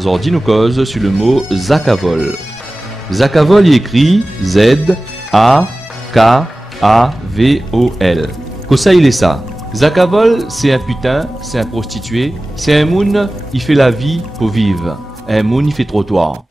Zordi nous cause sur le mot Zakavol. Zakavol y écrit Z-A-K-A-V-O-L. Qu'est-ce il est ça? Zakavol, c'est un putain, c'est un prostitué, c'est un moun, il fait la vie pour vivre. Un moun, il fait trottoir.